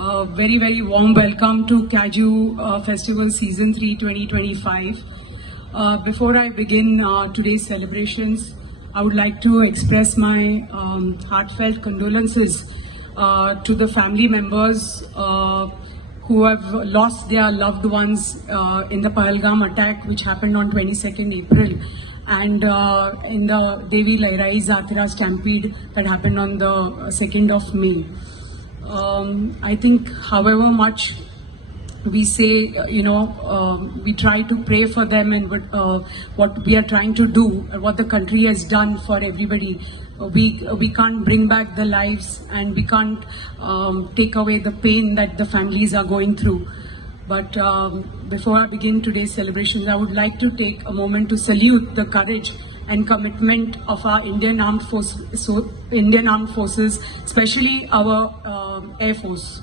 Very warm welcome to Kaju Festival Season 3 2025. Before I begin today's celebrations, I would like to express my heartfelt condolences to the family members who have lost their loved ones in the Pahalgam attack which happened on 22nd April and in the Devi Lairai Zatira stampede that happened on the 2nd of May. I think however much we say, we try to pray for them and what we are trying to do, what the country has done for everybody. We can't bring back the lives and we can't take away the pain that the families are going through. But before I begin today's celebrations, I would like to take a moment to salute the courage and commitment of our Indian Armed Forces, especially our Air Force.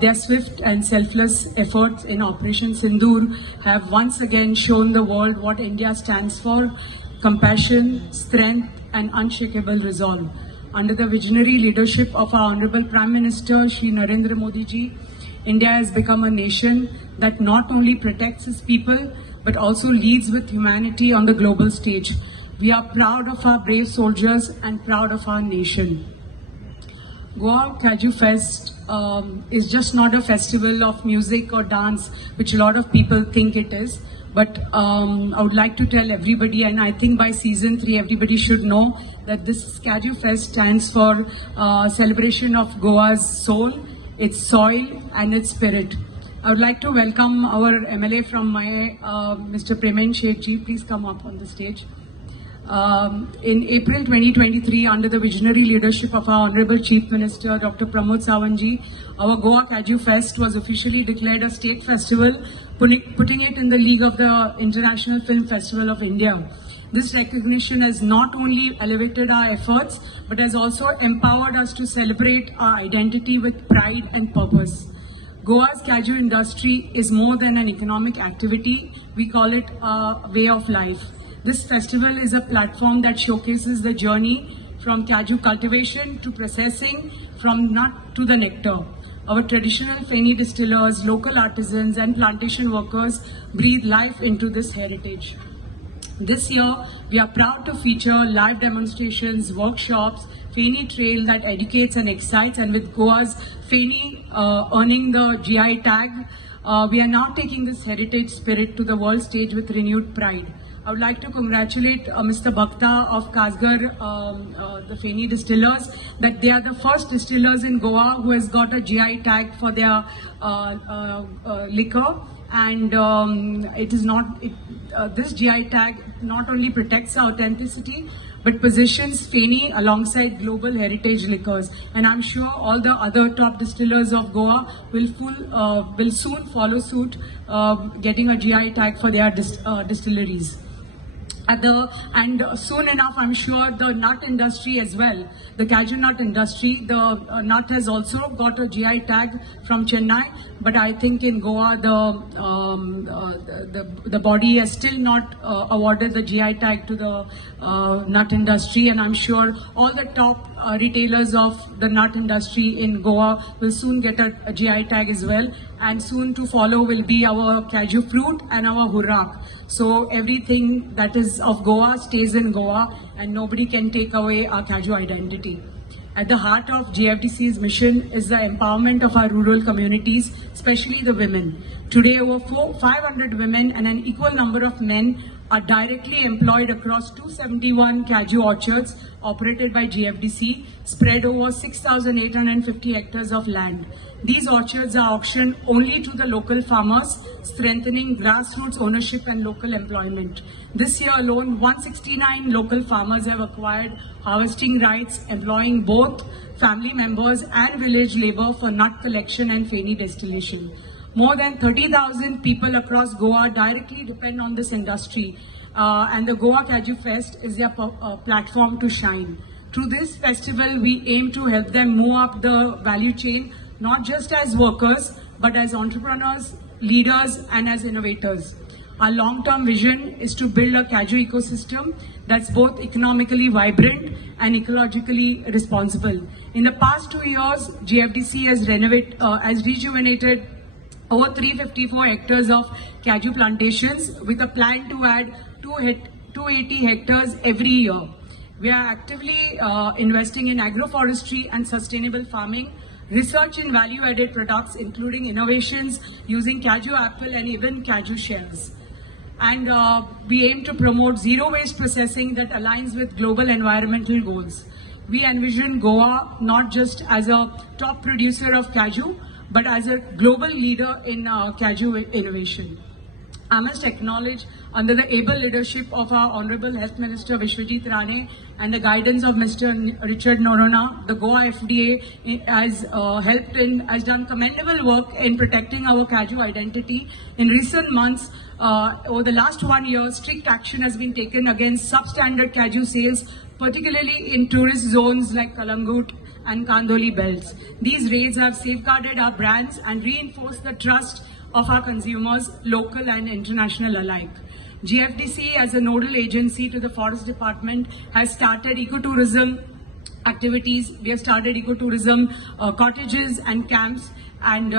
Their swift and selfless efforts in Operation Sindoor have once again shown the world what India stands for: compassion, strength and unshakable resolve. Under the visionary leadership of our Honorable Prime Minister Shri Narendra Modi ji, India has become a nation that not only protects its people but also leads with humanity on the global stage. We are proud of our brave soldiers and proud of our nation. Goa Kaju Fest is just not a festival of music or dance, which a lot of people think it is. But I would like to tell everybody, and I think by season 3 everybody should know, that this Kaju Fest stands for celebration of Goa's soul, its soil and its spirit. I would like to welcome our MLA from my Mr. Premen Sheikh ji. Please come up on the stage. In April 2023, under the visionary leadership of our Honorable Chief Minister Dr. Pramod Sawant ji, our Goa Kaju Fest was officially declared a state festival, putting it in the league of the International Film Festival of India. This recognition has not only elevated our efforts, but has also empowered us to celebrate our identity with pride and purpose. Goa's Kaju industry is more than an economic activity. We call it a way of life. This festival is a platform that showcases the journey from Kaju cultivation to processing, from nut to the nectar. Our traditional Feni distillers, local artisans and plantation workers breathe life into this heritage. This year, we are proud to feature live demonstrations, workshops, Feni Trail that educates and excites, and with Goa's Feni earning the GI tag, we are now taking this heritage spirit to the world stage with renewed pride. I would like to congratulate Mr. Bhakta of Kasgar, the Feni distillers, that they are the first distillers in Goa who has got a GI tag for their liquor. And this GI tag not only protects our authenticity, but positions Feni alongside global heritage liquors. And I'm sure all the other top distillers of Goa will soon follow suit, getting a GI tag for their distilleries. And soon enough, I'm sure the nut industry as well, the Kaju nut industry, the nut has also got a GI tag from Chennai, but I think in Goa the body has still not awarded the GI tag to the nut industry, and I'm sure all the top retailers of the nut industry in Goa will soon get a GI tag as well, and soon to follow will be our Kaju fruit and our Hurrak. So everything that is of Goa stays in Goa and nobody can take away our Kaju identity. At the heart of GFDC's mission is the empowerment of our rural communities, especially the women. Today, over 500 women and an equal number of men are directly employed across 271 Kaju orchards operated by GFDC, spread over 6,850 hectares of land. These orchards are auctioned only to the local farmers, strengthening grassroots ownership and local employment. This year alone, 169 local farmers have acquired harvesting rights, employing both family members and village labor for nut collection and Feni distillation. More than 30,000 people across Goa directly depend on this industry, and the Goa Kaju Fest is their platform to shine. Through this festival, we aim to help them move up the value chain, not just as workers, but as entrepreneurs, leaders, and as innovators. Our long-term vision is to build a Kaju ecosystem that's both economically vibrant and ecologically responsible. In the past 2 years, GFDC has rejuvenated over 354 hectares of cashew plantations with a plan to add 280 hectares every year. We are actively investing in agroforestry and sustainable farming, research in value-added products, including innovations using cashew apple and even cashew shells. And we aim to promote zero-waste processing that aligns with global environmental goals. We envision Goa not just as a top producer of cashew, but as a global leader in cashew innovation. I must acknowledge, under the able leadership of our Honorable Health Minister Vishwajit Rane and the guidance of Mr. Richard Noronha, the Goa FDA has done commendable work in protecting our cashew identity. In recent months, over the last 1 year, strict action has been taken against substandard cashew sales, particularly in tourist zones like Kalangut and Kandoli belts. These raids have safeguarded our brands and reinforced the trust of our consumers, local and international alike. GFDC, as a nodal agency to the Forest Department, has started ecotourism activities. We have started ecotourism cottages and camps, and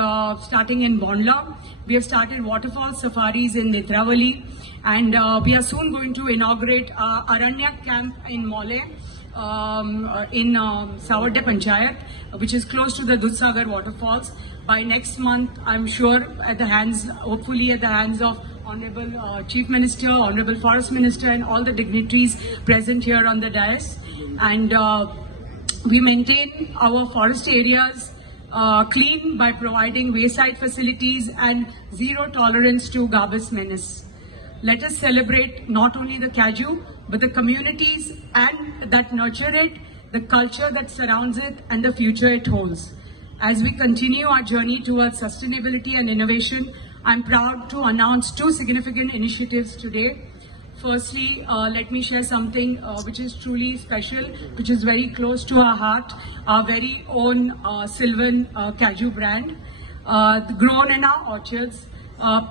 starting in Bondla. We have started waterfall safaris in Netravali, and we are soon going to inaugurate Aranyak camp in Mole, in Savarde Panchayat, which is close to the Dudhsagar waterfalls. By next month, I'm sure hopefully at the hands of Honorable Chief Minister, Honorable Forest Minister and all the dignitaries present here on the dais. And we maintain our forest areas clean by providing wayside facilities and zero tolerance to garbage menace. Let us celebrate not only the cashew, but the communities and that nurture it, the culture that surrounds it, and the future it holds. As we continue our journey towards sustainability and innovation, I'm proud to announce 2 significant initiatives today. Firstly, let me share something which is truly special, which is very close to our heart, our very own Sylvan cashew brand, grown in our orchards,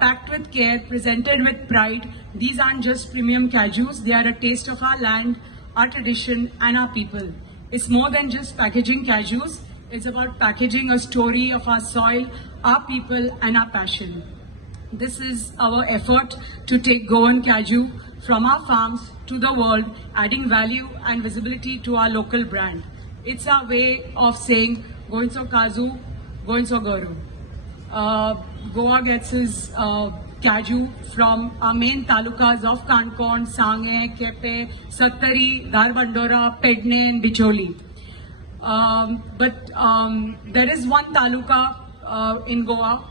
packed with care, presented with pride. These aren't just premium cashews, they are a taste of our land, our tradition and our people. It's more than just packaging cashews, it's about packaging a story of our soil, our people and our passion. This is our effort to take Goan cashew from our farms to the world, adding value and visibility to our local brand. It's our way of saying, Goinso Kazu, Goinso Garu. Goa gets its cashew from our main talukas of Kankon, Sange, Kepe, Sattari, Dharbandora, Pedne and Bicholi. But there is one taluka in Goa,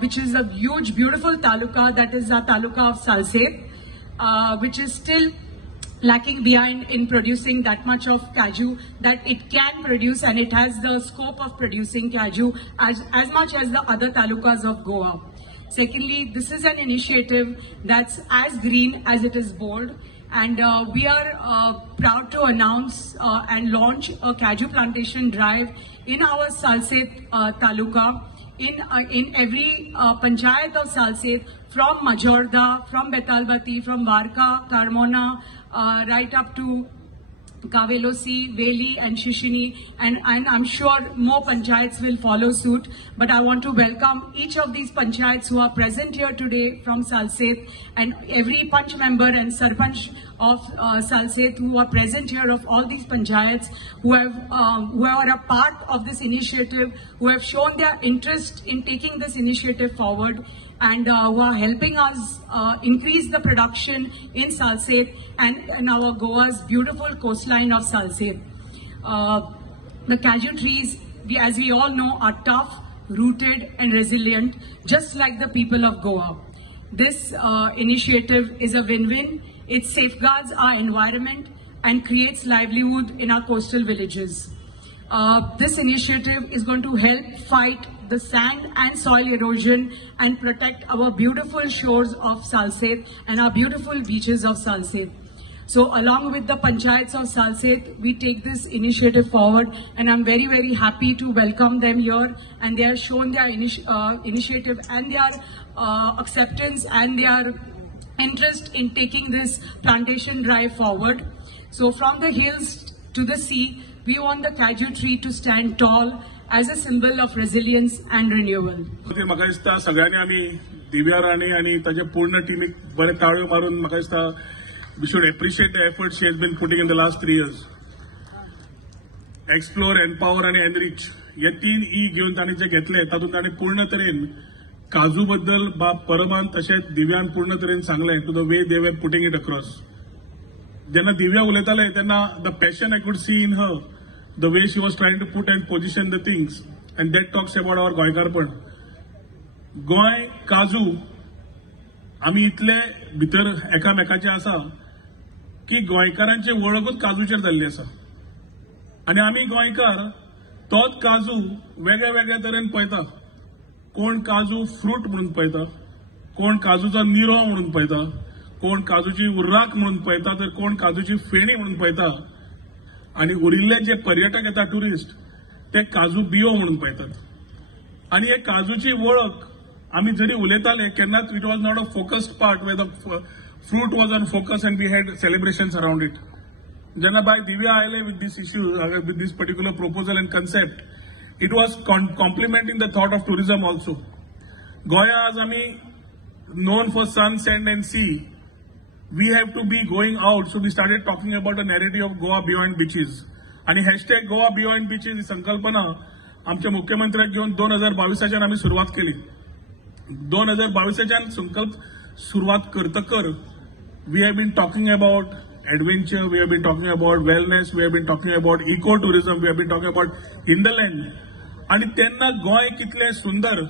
which is a huge, beautiful taluka, that is the taluka of Salsette, which is still lacking behind in producing that much of cashew that it can produce, and it has the scope of producing cashew as much as the other talukas of Goa. Secondly, this is an initiative that's as green as it is bold, and we are proud to announce and launch a cashew plantation drive in our Salsette taluka, in every panchayat of Salsette, from Majorda, from Betalbati, from Varka, Carmona, right up to Kavelosi, Veli and Shishini, and I'm sure more panchayats will follow suit. But I want to welcome each of these panchayats who are present here today from Salsette, and every panch member and sarpanch of Salsette who are present here, of all these panchayats who are a part of this initiative, who have shown their interest in taking this initiative forward, and who are helping us increase the production in Salsette and in our Goa's beautiful coastline of Salsette. The cashew trees, as we all know, are tough, rooted and resilient, just like the people of Goa. This initiative is a win-win. It safeguards our environment and creates livelihood in our coastal villages. This initiative is going to help fight the sand and soil erosion and protect our beautiful shores of Salsette and our beautiful beaches of Salsette. So along with the panchayats of Salsette, we take this initiative forward, and I'm very, very happy to welcome them here, and they have shown their initiative and their acceptance and their interest in taking this plantation drive forward. So from the hills to the sea, We want the Kaju tree to stand tall as a symbol of resilience and renewal. म्हाका दिसता सगळ्यांनी आमी दिव्या राणे आणि ताचे पूर्ण टीमीक बरे ताळयो मारून म्हाका दिसता we should appreciate the effort she has been putting in the last 3 years. Explore, empower आणि enrich हे 3 E घेऊन तांणी जे घेतले तातूंत तांणी पूर्ण तरेन काजू बद्दल परमान तशेंच दिव्यान पूर्ण तरेन सांगलें टू द वे दे वर पुटिंग इट अक्रॉस. जेन्ना दिव्या उलयताले तेन्ना the passion I could see in her, the way she was trying to put and position the things, and that talks about our गोंयकारपण. गोंय काजू आमी इतले भितर एकामेकाचे आसा की गोंयकारांची वळखूच काजूचेर जाल्ली आसा. आनी आमी गोंयकार तोच काजू वेगळ्या वेगळ्या तरेन पळयता. कोण काजू फ्रूट म्हणून पळयता, कोण काजूचो निरो म्हणून पळयता, कोण काजूची उर्राक म्हणून पळयता, तर कोण काजूची फेणी म्हणून पळयता. आनी उरिल्ले जे पर्यटक येता टुरिस्ट ते काजू बियो म्हणून पळयतात. आनी हे काजूची वळख आमी जरी उलयताले केन्नाच it was not a focused part way the fruit was on focus and we had celebrations around it. Jana by Divya aile with this issue, with this particular proposal and concept, it was complementing the thought of tourism also. Goa as ami known for sun, sand and sea. We have to be going out, so we started talking about a narrative of Goa beyond beaches. आणि hashtag Goa beyond beaches ही संकल्पना आमच्या मुख्यमंत्र्याक घेऊन 2022 आम्ही सुरुवात केली. 2022 संकल्प सुरुवात करतकर we have been talking about adventure, we have been talking about wellness, we have been talking about eco-tourism, we have been talking about hinterland. आणि त्यांना गोंय कितले सुंदर,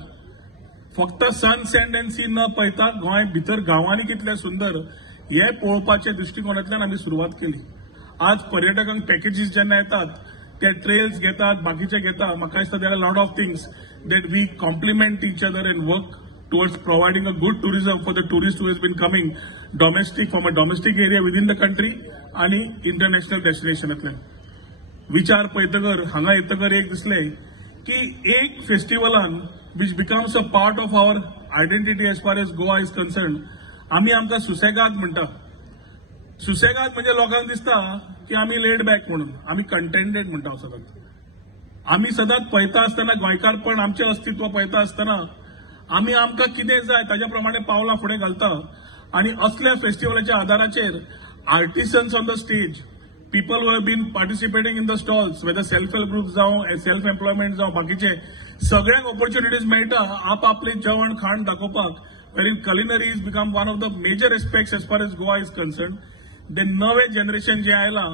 फक्त सन, सँड अँड सी न पळयता गोंय भितर गांवांनी कितले सुंदर हे पळोवपाच्या दृष्टिकोनांतल्यान आमी सुरुवात केली. आज पर्यटकांक पॅकेजीस जेन्ना येतात ते ट्रेल्स घेतात, बाकीचे घेतात. म्हाका दिसता there are lot of things that we complement each other and work towards providing a good tourism for the tourist who has been coming domestic from a domestic area within the country आणि international destination. विचार पळयतकर हांगा येतकर एक दिसले की एक फेस्टिवलान which becomes a part of our identity as far as Goa is concerned, आमी आमकां सुसेगाद म्हणटा. सुसेगाद म्हणजे लोकांक दिसता की आमी लेड बॅक म्हणून, आमी कंटेंटेड म्हणटा सदांच. आमी सदांच पळयता आसतना गोंयकारपण आमचें अस्तित्व पळयता आसतना आमी आमकां कितें जाय ताज्या प्रमाणे पावलां फुडें घालता. आनी असल्या फेस्टिवलाच्या आदाराचेर artisans on the stage, people who have been participating in the stalls, whether self help group जावं, सेल्फ एम्प्लॉयमेंट जावं, बाकीचे सगळ्यांक ऑपॉर्च्युनिटीज मेळटा आपआपले जेवण खाण दाखोवपाक. Where in culinary is become one of the major aspects as far as Goa is concern. Then नवे जनरेशन जे आयलां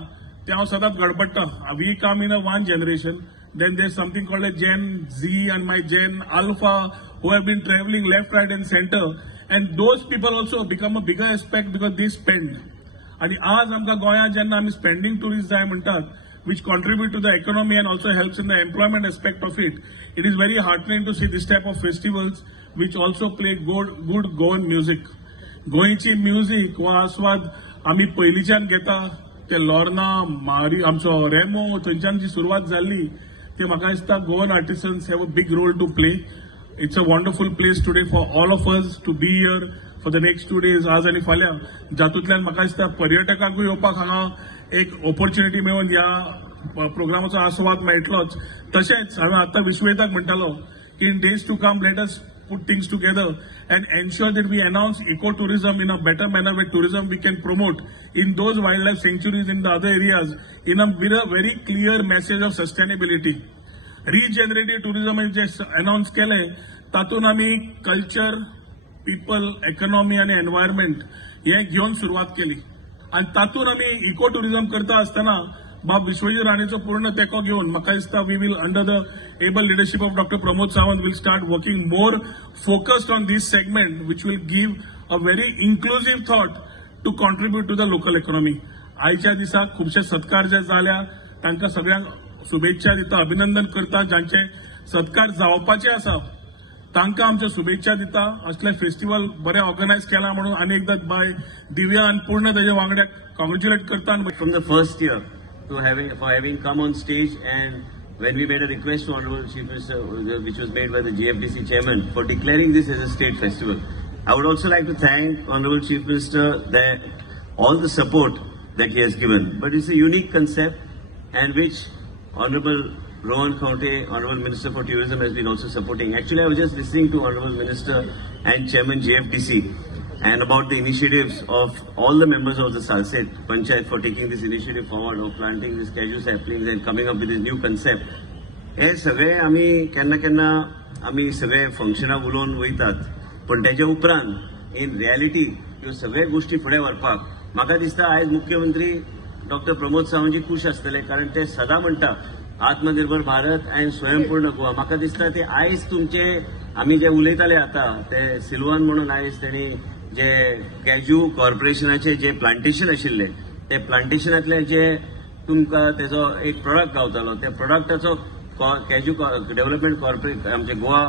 ते हांव सदांच गडबडटा. We come in a one generation. Then there's something called a Gen Z and my Gen Alpha who have been traveling left, right and center. And those people also become a bigger aspect because they spend. आणि आज आमकां गोंयांत जेन्ना आमी spending tourist जाय म्हणटात, which contribute to the economy and also helps in the employment aspect of it, it is very heartening to see this type of festivals which also play good Goan music. गोंयची music हो आस्वाद आमी पयलींच्यान घेता. ते Lorna, मारी, आमचो रेमो थंयच्यान जी सुरवात जाल्ली ते म्हाका दिसता Goan artisans have a big role to play. It's a wonderful place today for all of us to be here for the next 2 days, आज आनी फाल्यां. जातूंतल्यान म्हाका दिसता पर्यटकांकूय येवपाक हांगा एक ऑपॉर्च्युनिटी मेळून ह्या प्रोग्रामाचो आस्वाद मेळटलोच. तशेंच हांवें आतां विश्वेताक म्हणटालो की in days to come let us put things together and ensure that we announce eco-tourism in a better manner where tourism we can promote in those wildlife sanctuaries in the other areas with a very clear message of sustainability. Regenerative tourism is just announced केले तातून आमी culture, people, economy आणि environment हे घेऊन सुरुवात केली. आणि तातून आमी इको टुरिझम करता आसतना बाब विश्वजीत राणेचो पूर्ण तेको घेऊन म्हाका दिसता we will under the able leadership of doctor Pramod Sawant will start working more focused on this segment which will give a very inclusive thought to contribute to the local economy. आयच्या दिसाक खुबशे सत्कार जे जाल्या तांकां सगळ्यांक शुभेच्छा दिता, अभिनंदन करता. ज्यांचे सत्कार जावपाचे आसा तांकां आमच्या शुभेच्छा दिता. असले फेस्टिवल बरे ऑर्गनायज केला म्हणून आनी एकदा बाय दिव्या आनी पूर्ण ताच्या वांगड्याक कॉंग्रॅच्युलेट करता. From the first year for having come on stage, and when we made a request to Honorable Chief Minister, which was made by the GFDC chairman, for declaring this as a state festival. I would also like to thank Honorable Chief Minister that all the support that he has given. But it's a unique concept and which Honorable Rohan Khauté, Honorable Minister for Tourism, has been also supporting. Actually, I was just listening to Honorable Minister and Chairman GFDC and about the initiatives of all the members of the Salset Panchayat for taking this initiative forward of planting these cashew saplings and coming up with this new concept. हे सगळे आम्ही केन्ना केन्ना आम्ही सगळे फंक्शनाक उलोवन वयतात, पण त्याच्या उपरांत इन रियालिटी ह्यो सगळे गोष्टी फुडें व्हरपाक म्हाका दिसता आयज मुख्यमंत्री डॉक्टर प्रमोद सावंतजी खुश आसतले, कारण ते सदां म्हणटा आत्मनिर्भर भारत अँड स्वयंपूर्ण गोवा. म्हाका दिसता ते आयज तुमचे आमी जे उलयताले आता ते सिल्वन म्हणून आयज त्यांनी जे कॅज्यू कॉर्पोरेशनाचे जे प्लांटेशन आशिल्ले ते प्लांटेशनातले जे तुमकां तेजो एक प्रोडक्ट गावतालो त्या प्रोडक्टाचो कॅज्यू डेव्हलपमेंट कॉर्पोरेशन आमचे गोवा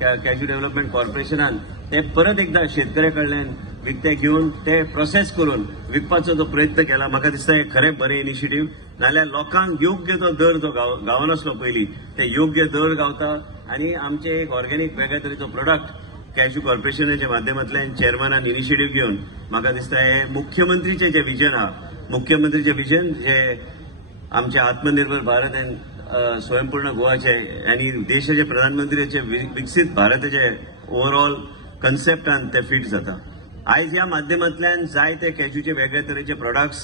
कॅज्यू डेव्हलपमेंट कॉर्पोरेशनान ते परत एकदा शेतकऱ्या कडल्यान विकते घेवन ते प्रोसेस करून विकपाचो जो प्रयत्न केला. म्हाका दिसता हे खरें बरें इनिशिएटीव. नाल्यार लोकांक योग्य तो दर जो गावनासलो पयलीं ते योग्य दर गावता आनी आमचे एक ऑर्गेनीक वेगळ्या तरेचो प्रोडक्ट कॅज्यू कॉर्पोरेशनाच्या माध्यमांतल्यान चेअरमॅनान इनिशिएटीव घेवन म्हाका दिसता हे मुख्यमंत्रीचे जे विजन आहा, मुख्यमंत्रीचे विजन जे आमचे आत्मनिर्भर भारत अँड स्वयंपूर्ण गोवाचे आणि देशाचे प्रधानमंत्र्याचे विकसित भारताचे ओव्हरऑल कन्सेप्टान ते फिट जाता. आयज ह्या माध्यमांतल्यान जायते कॅज्यूचे वेगळ्या तरेचे प्रोडक्ट्स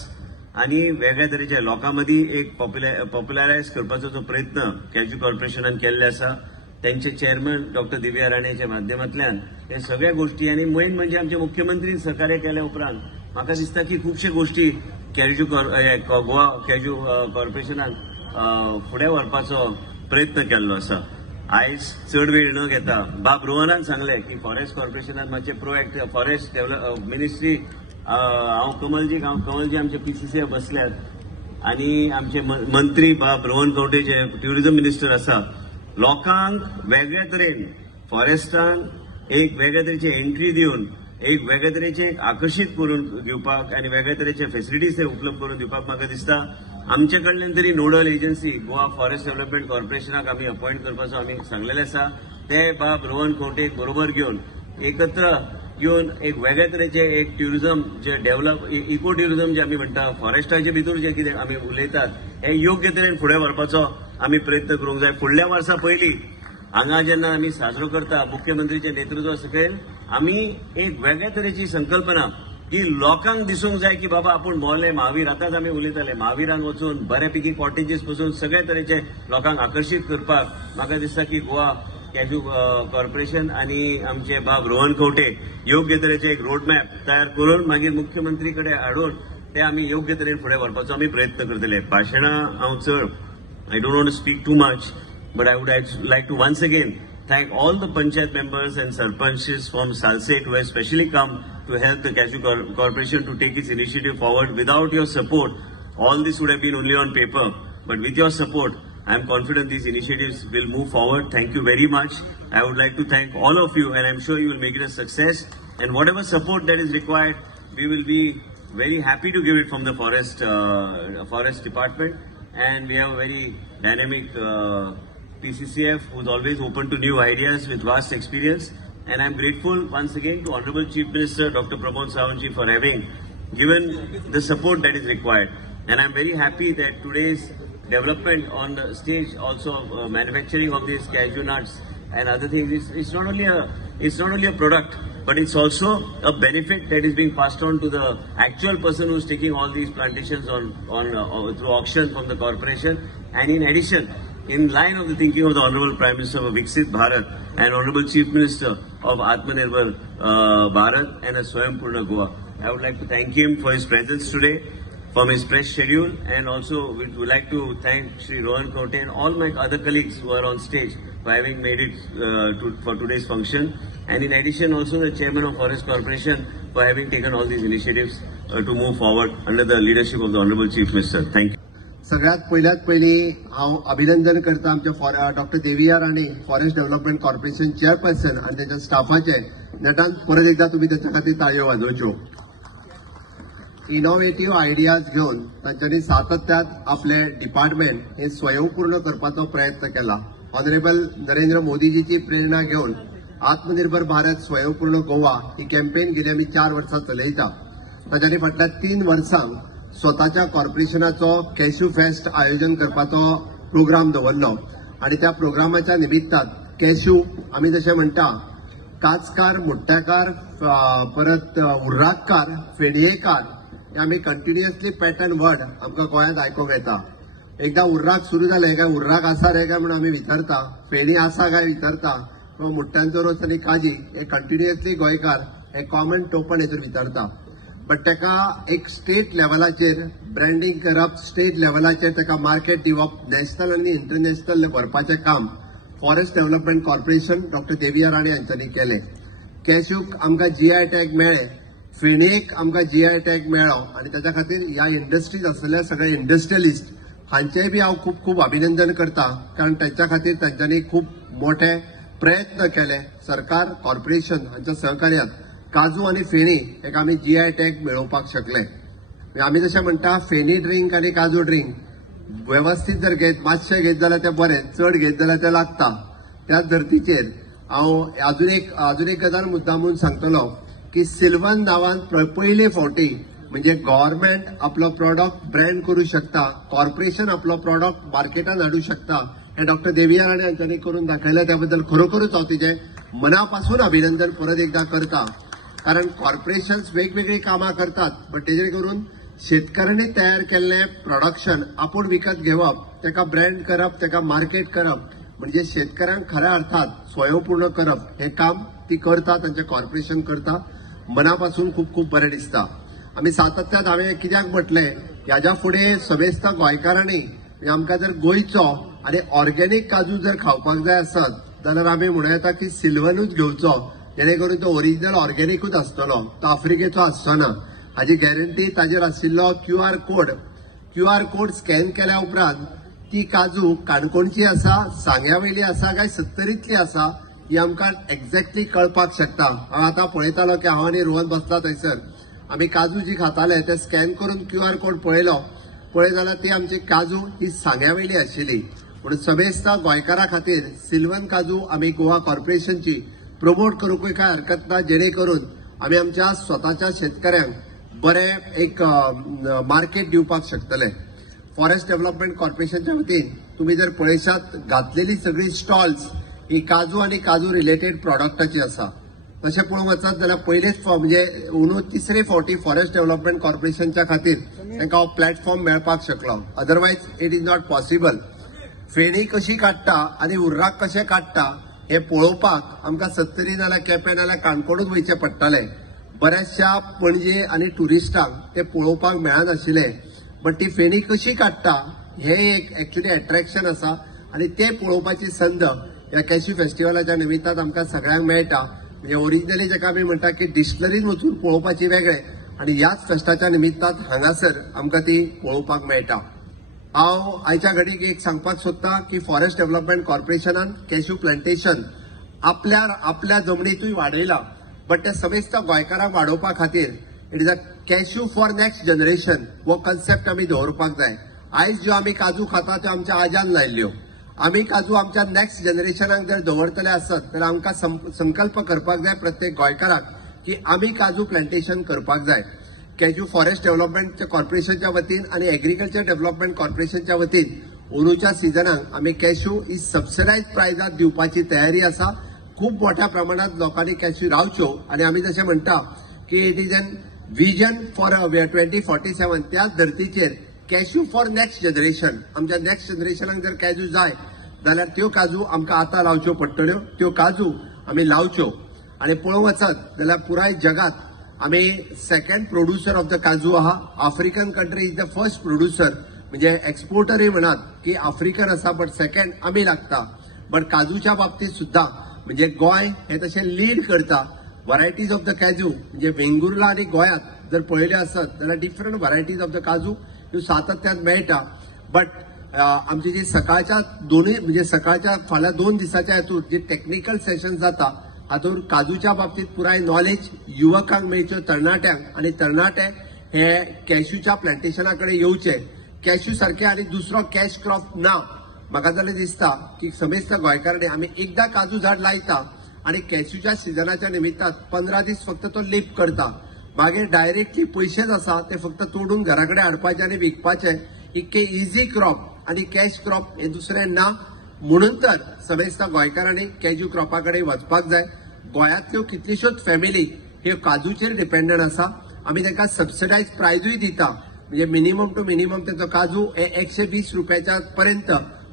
आणि वेगळ्या तरेच्या लोकां मदीं एक पॉप्युलरायज करपाचो जो प्रयत्न कॅज्यू कॉर्पोरेशनान केल्ले आसा त्यांचे चेअरमन डॉक्टर दिव्या राणेच्या माध्यमांतल्यान हे सगळ्या गोष्टी आणि मेन म्हणजे आमचे मुख्यमंत्री सहकार्य केल्या उपरांत म्हाका दिसता की खुबशे गोष्टी गोवा कॅज्यू कॉर्पोरेशनान फुडें व्हरपाचो प्रयत्न केल्लो आसा. आयज चड वेळ न घेता बाब रोहनान सांगले की फॉरेस्ट कॉर्पोरेशनान मातशे प्रोएक्टिव्ह फॉरेस्ट मिनिस्ट्री हांव कमलजी आमचे PCCF बसल्यात आणि आमचे मंत्री बाब रोहन खंवटे जे ट्युरिझम मिनिस्टर आसा लोकांक वेगळ्या तरेन फॉरेस्टान एक वेगळ्या तरेची एंट्री दिवन एक वेगळ्या तरेचे एक आकर्षित करून घेवपाक आणि वेगळ्या तरेचे फेसिलिटीज उपलब्ध करून दिवपाक म्हाका दिसता आमचे कडल्यान तरी nodal agency Goa forest development कॉर्पोरेशनाक आमी अपॉइंट करपाचो आमी सांगलेले आसा. ते बाब रोहन खंवटेक बरोबर घेवन एकत्र येवन एक वेगळ्या तरेचे एक ट्युरिझम जे डेव्हलप इको ट्युरिझम जे आमी म्हणटा फॉरेस्टाचे भितर जे कितें आमी उलयतात हे योग्य तरेन फुडें व्हरपाचो आमी प्रयत्न करूंक जाय. फुडल्या वर्सा पयलीं हांगा जेन्ना आमी साजरो करता मुख्यमंत्रीचे नेतृत्वा सकयल आमी एक वेगळ्या तरेची संकल्पना की लोकांक दिसूंक जाय की बाबा आपूण भोंवले महावीर. आतांच आमी उलयताले महावीरान वचून बऱ्यापैकी कॉटेजीस पसून सगळ्या तरेचे लोकांक आकर्षित करपाक म्हाका दिसता की गोवा कॅज्यू कॉर्पोरेशन आणि आमचे बाब रोहन खंवटे योग्य तरेचे एक रोडमॅप तयार करून मागीर मुख्यमंत्री कडेन हाडून ते आमी योग्य तरेन फुडें व्हरपाचो आमी प्रयत्न करतले. भाशणां हांव चड I don't want to speak too much, but I would like to once again thank all the Panchayat members and Sarpanches from Salset who have specially come to help the Cashew Corporation to take its initiative forward. Without your support, all this would have been only on paper. But with your support, I am confident these initiatives will move forward. Thank you very much. I would like to thank all of you and I am sure you will make it a success. And whatever support that is required, we will be very happy to give it from the forest department. And we have a very dynamic PCCF who is always open to new ideas with vast experience. And I'm grateful once again to Honorable Chief Minister Dr. Pramod Sawantji for having given the support that is required. And I'm very happy that today's development on the stage, also manufacturing of these cashew nuts and other things, it's not only a product, but it's also a benefit that is being passed on to the actual person who's taking all these plantations through auction from the corporation. And in addition, in line of the thinking of the Honorable Prime Minister of Viksit Bharat and Honorable Chief Minister of Atmanirbhar Bharat and a Swayambhurna Goa, I would like to thank him for his presence today, from his press schedule, and also we would like to thank Shri Rohan Khauté and all my other colleagues who are on stage for having made it for today's function. And in addition, also the Chairman of Forest Corporation for having taken all these initiatives to move forward under the leadership of the Honorable Chief Minister. Thank you. सगळ्यात पयली हांव अभिनंदन करता आमच्या doctor Deviya Rane forest development corporation chairperson आणि त्याच्या स्टाफाचे नटान परत एकदा तुम्ही त्याच्या खातीर ताळयो वाजोवच्यो. इनोव्हेटिव्ह आयडियाज घेऊन तांच्यांनी सातत्यात आपले डिपार्टमेंट हे स्वयंपूर्ण करपाचो प्रयत्न केला. ऑनरेबल नरेंद्र मोदीजीची प्रेरणा घेऊन आत्मनिर्भर भारत स्वयंपूर्ण गोवा ही कॅम्पेन गेली आमी 4 वर्सां चलयता. ताच्या फाटल्या 3 वर्सांक स्वताच्या कॉर्पोरेशनाचो कॅश्यू फेस्ट आयोजन करपाचो प्रोग्राम दवरलो आणि त्या प्रोग्रामाच्या निमित्तान कॅश्यू आमी जशें म्हणटा काचकार, मुट्टेकार, परत उर्राककार, फेणयेकार हे आमी कंटिन्युअसली पॅटर्न वर्ड आमकां गोंयांत आयकूंक येता. एकदा उर्राक सुरू जालें काय उर्राक आसा रे काय म्हणून आमी विचारता, फेणी आसा काय विचारता, किंवा मुट्ट्यांचो रोस आनी काजी हे कंटिन्युअसली गोंयकार हे कॉमन टोपण हेतून विचारता. बट ताका एक स्टेट लेवलाचेर ब्रँडिंग करप, स्टेट लेवलाचेर ताका मार्केट दिवप, नॅशनल आनी इंटरनॅशनल व्हरपाचें काम forest development corporation doctor Deviya Rane हांच्यांनी केलें. कॅश्यूक आमकां GI टॅग मेळ्ळे, फेणयेक आमकां GI टॅग मेळ्ळो आणि ताच्या खातीर ह्या इंडस्ट्रीज आसलेल्या सगळे इंडस्ट्रियलिस्ट हांचेय बी हांव खूब खूब अभिनंदन करता, कारण तांच्या खातीर तांच्यांनी खूब मोठे प्रयत्न केले. सरकार, कॉर्पोरेशन हांच्या सहकार्यात काजू आणि फेणी एक आमी GI टॅग मेळोवपाक शकले. आमी जशें म्हणटा फेणी ड्रिंक आणि काजू ड्रिंक व्यवस्थित जर घेत, मातशें घेत जाल्यार तें बरें, चड घेत जाल्यार तें लागता. त्याच धर्तीचेर हांव अजून एक गजाल मुद्दामून सांगतलो की सिल्वन नांवान पयले फावटी म्हणजे गव्हर्नमेंट आपलो प्रॉडक्ट ब्रँड करू शकता, कॉर्पोरेशन आपलो प्रॉडक्ट मार्केटात हाडू शकता, हे डॉक्टर देविया राणे हांच्यांनी करून दाखयलें. त्याबद्दल खरोखरूच हांव तिचें मनापासून अभिनंदन परत एकदा करता. कारण कॉर्पोरेशन्स वेगवेगळी कामां करतात, पण तेजे करून शेतकऱ्यांनी तयार केल्लें प्रोडक्शन आपूण विकत घेवप, ताका ब्रँड करप, ताका मार्केट करप, म्हणजे शेतकऱ्यांक खऱ्या अर्थात स्वयंपूर्ण करप हे काम ती करता, तांचें कॉर्पोरेशन करता. मनापासून खूब खूब बरें दिसता. आमी सातत्यान हांवें कित्याक म्हटलें, ह्याच्या फुडें समेस्त गोंयकारांनी आमकां जर गोंयचो आनी ऑर्गेनीक काजू जर खावपाक जाय आसत जाल्यार आमी म्हणूं येता की सिल्वनूच घेवचो, जेणे करून तो ओरिजिनल ऑर्गेनीकूच आसतलो, तो आफ्रिकेचो आसचो ना. हाची गॅरंटी ताजेर आशिल्लो QR कोड स्कॅन केल्या उपरांत ती काजू काणकोणची आसा, सांग्यावयली आसा काय सत्तरीतली आसा ही आमकां एक्झॅक्टली कळपाक शकता. हांव आतां पळयतालो की हांव आनी रोहन बसला थंयसर, आमी काजू जी खाताले ते स्कॅन करून QR कोड पळय जाल्यार ती आमची काजू ही सांग्यावयली आशिल्ली. म्हणून समेस्त गोंयकारा खातीर सिल्वन काजू आमी गोवा कॉर्पोरेशनची प्रमोट करूंकूय काय हरकत ना, जेणे करून आमी आमच्या स्वताच्या शेतकऱ्यांक बरें एक मार्केट दिवपाक शकतले. फॉरेस्ट डेव्हलपमेंट कॉर्पोरेशनच्या वतीन तुम्ही जर पळयशात घातलेली सगळी स्टॉल्स ही काजू आणि काजू रिलेटेड प्रॉडक्टाची आसा. तशें पळोवंक वचत जाल्यार पयलेच म्हणजे तिसरे फावटी फॉरेस्ट डेव्हलपमेंट कॉर्पोरेशनच्या खातीर तांकां हो प्लॅटफॉर्म मेळपाक शकलो. Otherwise it is not possible. फेणी कशी काडटा आनी उर्राक कशें काडटा हे पळोवपाक आमकां सत्तरी नाल्यार केपें नाल्यार काणकोणूच वयचें पडटालें. बऱ्याचशा पणजे आनी टुरिस्टांक ते पळोवपाक मेळनाशिल्लें. बट ती फेणी कशी काडटा हे एक एक्चुअली अट्रॅक्शन आसा आनी ते पळोवपाची संद ह्या कॅश्यू फेस्टिवलाच्या निमित्तान आमकां सगळ्यांक मेळटा. म्हणजे ओरिजिनली जेका आमी म्हणटा की डिस्टिलरीन वचून पळोवपाची वेगळें आनी ह्याच फेस्टाच्या निमित्तान हांगासर आमकां ती पळोवपाक मेळटा. हांव आयच्या घडीक एक सांगपाक सोदतां की फॉरेस्ट डेव्हलपमेंट कॉर्पोरेशनान कॅश्यू प्लांटेशन आपल्या जमनीतूय वाडयलां, बट ते समेस्त गोंयकारांक वाडोवपा खातीर it is a cashew for next generation हो कन्सेप्ट आमी दवरपाक जाय. आयज ज्यो आमी काजू खाता त्यो आमच्या आज्यान लायल्ल्यो, आमी काजू आमच्या नेक्स्ट जनरेशनाक जर दवरतले आसत तर आमकां संकल्प करपाक जाय प्रत्येक गोंयकाराक की आमी काजू प्लांटेशन करपाक जाय. कॅश्यू फॉरेस्ट डेव्हलपमेंट कॉर्पोरेशनच्या वतीन आणि एग्रीकल्चर डेव्हलपमेंट कॉर्पोरेशनच्या वतीन अंदूच्या सिजनाक आमी कॅश्यू ही सबसिडायज प्रायजात दिवपाची तयारी आसा. खूप मोठ्या प्रमाणात लोकांनी कॅश्यू रावच्यो आणि आमी जशें म्हणटा की it is an vision for 2047 त्याच धर्तीचेर कॅश्यू फॉर नेक्स्ट जनरेशन. आमच्या नेक्स्ट जनरेशनाक जर काजू जाय जाल्यार त्यो काजू आमकां आतां लावच्यो पडटल्यो, त्यो काजू आमी लावच्यो. आनी पळोवंक वचत जाल्यार पुराय जगात आमी सेकंड प्रोड्युसर ऑफ द काजू आहा. African country is the first producer, म्हणजे एक्सपोर्टरय म्हणात की आफ्रिकन आसा, बट सेकंड आमी लागता. बट काजूच्या बाबतीत सुद्धा म्हणजे गोंय हे तशें लीड करता. व्हरायटीज ऑफ द काजू म्हणजे वेंगुर्ला आणि गोंयांत जर पळयले आसत जाल्यार डिफरंट व्हरायटीज ऑफ द काजू ह्यो सातत्यान मेळटा. बट आमची जी सकाळच्या दोनूय म्हणजे सकाळच्या फाल्यां 2 दिसाच्या हातूंत जी टेक्निकल सेशन जाता हातूंत काजूच्या बाबतीत पुराय नॉलेज युवकांक मेळच्यो, तरणाट्यांक, आणि तरणाटे हे कॅश्यूच्या प्लांटेशना कडेन येवचे. कॅश्यू सारखे आनी दुसरो कॅश क्रॉप ना. म्हाका जाल्यार दिसता की समेस्त गोंयकारांनी आमी एकदां काजू झाड लायता आणि कॅश्यूच्या सिजनाच्या निमित्तान 15 दीस फक्त तो लीप करता. मागीर डायरेक्टली पयशेच आसा ते फक्त तोडून घरा कडेन हाडपाचे आनी विकपाचे. इतके इझी क्रॉप आणि कॅश क्रॉप हे दुसरें ना. म्हणून तर समेस्त गोंयकारांनी कॅज्यू क्रॉपाकडे वचपाक जाय. गोंयांतल्यो कितल्योश्योच फॅमिली ह्यो काजूचेर डिपेंडंट आसा. आमी तांकां सबसिडायज प्रायजूय दिता. म्हणजे मिनिमम टू मिनिमम तेजो काजू हे 120 रुपयाच्या पर्यंत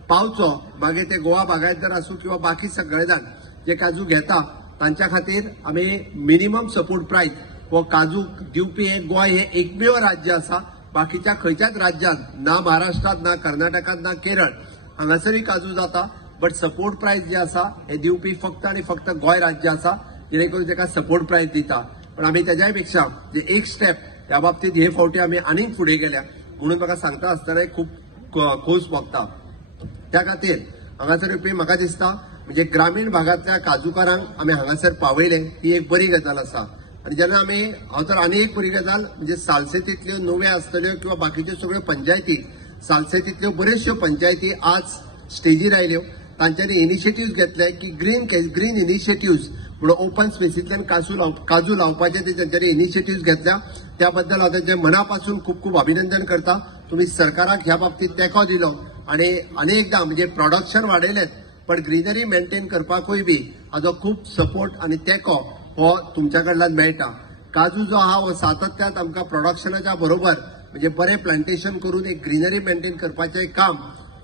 पावचो. मागीर ते गोवा बागायतदार आसूं किंवा बाकी सगळे जाण जे काजू घेता तांच्या खातीर आमी मिनिमम सपोर्ट प्रायस हो काजू दिवपी हे गोंय हे एकमेव राज्य आसा. बाकीच्या खंयच्याच राज्यांत ना महाराष्ट्रात ना कर्नाटकात ना केरळ हांगासरय काजू जाता. बट सपोर्ट प्रायस जे आसा हे दिवपी फक्त आणि फक्त गोंय राज्य आसा, जेणे करून ताका सपोर्ट प्रायस दिता. पण आमी तेज्याय पेक्षा जे एक स्टेप ह्या बाबतीत हे फावटी आमी आनीक फुडें गेल्या म्हणून म्हाका सांगता आसतना खूब खोस भोगता. त्या खातीर हांगासर येवपी म्हाका दिसता म्हणजे ग्रामीण भागांतल्या काजूकारांक आमी हांगासर पावयले ही एक बरी गजाल आसा. आणि जेन्ना आमी हांव तर आनी एक बरी गजाल म्हणजे सालसेतींतल्यो नव्यो आसतल्यो किंवा बाकीच्यो सगळ्यो पंचायती सालसेतींतल्यो बऱ्योचश्यो पंचायती आज स्टेजीर आयल्यो. तांच्यांनी इनिशिएटिव्ह घेतले की ग्रीन इनिशिएटिव्ह म्हणून ओपन स्पेसींतल्यान काजू लावपाचे ते तांच्यांनी इनिशिएटिव्ह घेतल्या. त्याबद्दल हांव तांचे मनापासून खूब खूब अभिनंदन करता. तुम्ही सरकाराक ह्या बाबतीत तेंको दिलो आणि अनेकदा म्हणजे प्रोडक्शन वाडयलें पण ग्रीनरी मेंटेन करपाकूय बी हाजो खूब सपोर्ट आणि तेंको हो तुमच्या कडल्यान मेळटा. काजू जो आहा हो सातत्यात आमकां प्रोडक्शनाच्या बरोबर म्हणजे बरें प्लांटेशन करून एक ग्रीनरी मेंटेन करपाचें काम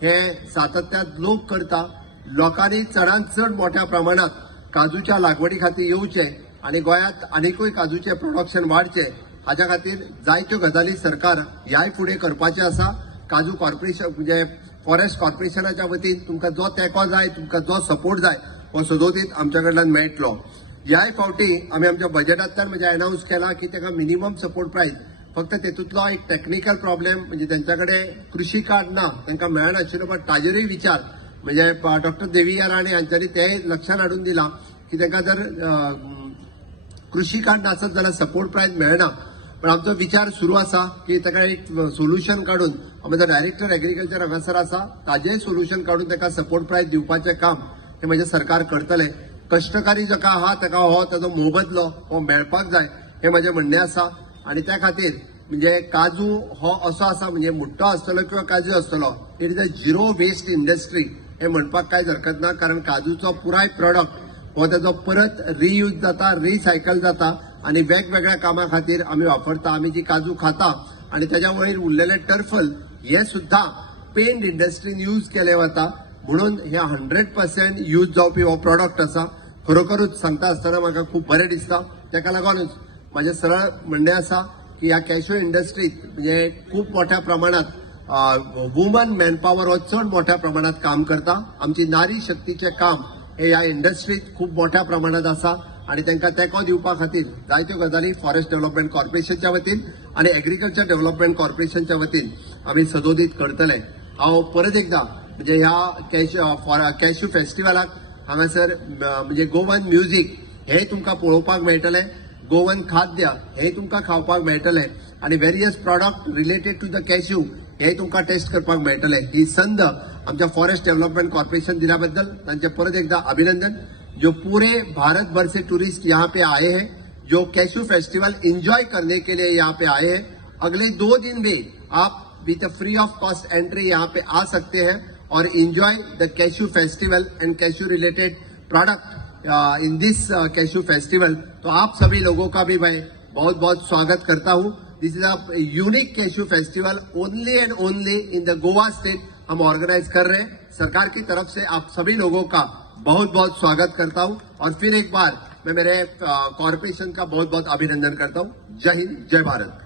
हे सातत्यात लोक करता. लोकांनी चडांत चड मोठ्या प्रमाणात काजूच्या लागवडी खातीर येवचे आणि गोंयांत आनीकूय काजूचे प्रोडक्शन वाडचे हाच्या खातीर जायत्यो गजाली सरकार ह्याय फुडें करपाचे आसा. काजू कॉर्पोरेशन म्हणजे फॉरेस्ट कॉर्पोरेशनाच्या वतीन तुमकां जो तेंको जाय तुमकां जो सपोर्ट जाय हो सदोदीत आमच्या कडल्यान मेळटलो. ह्याय फावटी आमी आमच्या बजेटांतल्यान म्हणजे अनाउन्स केला की ताका मिनिमम सपोर्ट प्रायस फक्त तेतूंतलो एक टेक्निकल प्रॉब्लेम म्हणजे त्यांच्या कडेन कृषी कार्ड ना तांकां मेळनाशिल्लो. बट ताजेरूय विचार म्हणजे डॉक्टर देविया राणे हांच्यांनी तेय लक्षांत हाडून दिला की तांकां जर कृषी कार्ड नासत जाल्यार सपोर्ट प्रायस मेळना. पण आमचो विचार सुरू आसा की ताका एक सोल्युशन काढून आमचो डायरेक्टर एग्रीकल्चर हांगासर आसा ताजेय सोल्युशन काढून ताका सपोर्ट प्रायस दिवपाचें काम हे म्हणजे सरकार करतले. कष्टकारी जाका आहा ताका हो ताजो मोबदलो हो मेळपाक जाय हे म्हजें म्हणणें आसा. आणि त्या खातीर म्हणजे काजू हो असो आसा म्हणजे मुट्टो आसतलो किंवा काजू आसतलो it is a zero waste industry हे म्हणपाक कांयच हरकत ना. कारण काजूचो पुराय प्रॉडक्ट हो ताजो परत रियूज जाता रिसायकल जाता आणि वेगवेगळ्या कामां खातीर आमी वापरता. आमी जी काजू खाता आणि त्याच्या वयर उरलेले टर्फल हे सुद्धा पेंट इंडस्ट्रीन यूज केले वता. म्हणून हे 100% यूज जावपी हो प्रॉडक्ट आसा. खरोखरूच सांगता आसतना म्हाका खूब बरें दिसता. ताका लागूनच माझे सरळ म्हणणें आसा की ह्या कॅश्यू इंडस्ट्रीत म्हणजे खूप मोठ्या प्रमाणात वुमन मॅनपॉवर हो चड मोठ्या प्रमाणात काम करता. आमची नारी शक्तीचे काम हे ह्या इंडस्ट्रीत खूप मोठ्या प्रमाणात आसा आणि तांकां तेंको दिवपा खातीर जायत्यो गजाली फॉरेस्ट डेव्हलपमेंट कॉर्पोरेशनच्या वतीन आणि एग्रीकल्चर डेव्हलपमेंट कॉर्पोरेशनच्या वतीन आमी सदोदीत करतले. हांव परत एकदा म्हणजे ह्या कॅश्यू फेस्टिवलाक हांगासर म्हणजे गोवन म्युझिक हे तुमकां पळोवपाक मेळटलें. गोवन खाद्य हे तुमकां खावपाक मेळटलें आणि various product related to the cashew हे तुमकां टेस्ट करपाक मेळटलें. ही संद आमच्या फॉरेस्ट डेव्हलपमेंट कॉर्पोरेशन दिल्या बद्दल तांचे परत एकदा अभिनंदन. जो पूरे भारत भर से टूरिस्ट यहाँ पे आए हैं जो कैशू फेस्टिवल एंजॉय करने के लिए यहाँ पे आए हैं, अगले 2 दिन में आप with free of cost entry यहाँ पे आ सकते हैं और enjoy the cashew festival end cashew related product in this cashew festival. तो आप सभी लोगों का भी मैं बहुत बहुत स्वागत करता हूँ. This is a unique cashew festival only and only in the Goa state हम ऑर्गेनाइज कर रहे हैं. सरकार की तरफ से आप सभी लोगों का बहुत बहुत स्वागत करता हूँ और फिर एक बार मैं मेरे कॉर्पोरेशन का बहुत बहुत अभिनंदन करता हूँ. जय हिंद, जय भारत.